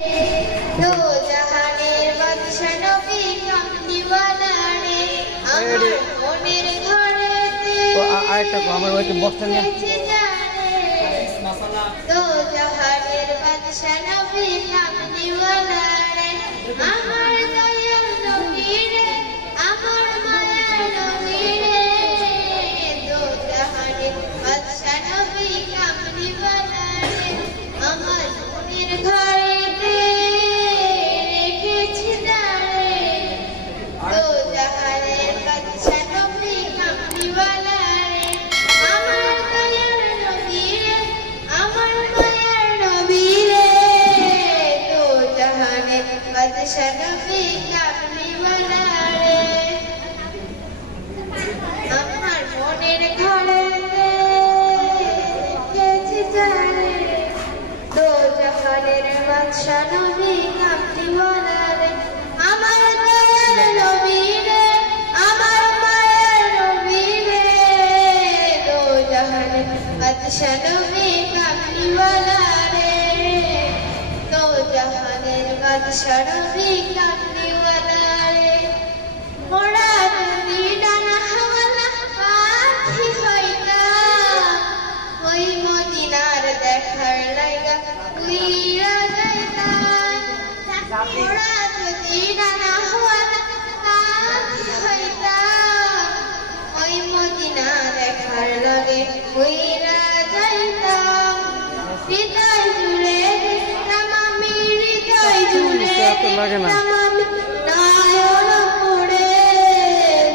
दो जहानेर बादशाह नबी कामलीवाला रे আমার মনের ঘরেতে আরেকটা আমার ওই বক্সটা নিয়ে दो जहानेर बादशाह नबी कामलीवाला रे আমার দয়াল নবী রে আমার মায়ার নবী রে दो जहानेर बादशाह नबी कामलीवाला रे আমার মনের ঘরেতে शरफ़ी कामली वाला रे আমার মনের ঘরেতে রেখেছি যারে দো জাহানের বাদশা নবী কামলি ওয়ালা রে আমার দয়াল নবী রে আমার মায়ার নবী রে দো জাহানের বাদশা নবী কামলি ওয়ালা রে दो जहानेर बादशाह नबी कामली वाला रे मोरा যদি ডানা হাওয়ালা পাখি হইতা ওই মদিনার দেখার লাগা উইরা যাইতা মোরা যদি ডানা হাওয়ালা পাখি হইতা ওই মদিনা দেখার লাগে উইরা যাইতা হৃদয় জুড়ে লাগে না নয়ন পড়ে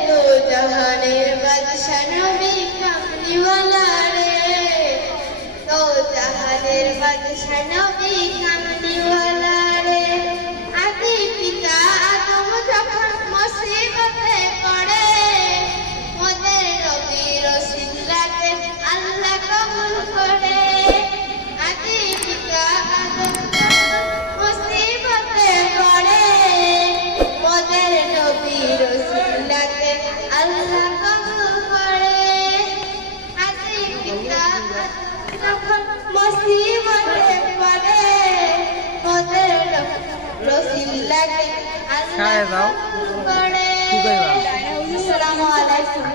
দো জাহানের বাদশা নবী কামলি ওয়ালা রে দো জাহানের বাদশা নবী কামলি ওয়ালা রে আদি পিতা আদম যখন মুসিবতে পড়ে মোদের নবীর ওসিলাতে আল্লাহ কবুল করে আদি পিতা আদম আল্লাহ কবুল করে আদি পিতা যখন মুসিবতে পড়ে মোদের রসিল লাগে আল্লাহ কবুল করে আসসালামু আলাইকুম।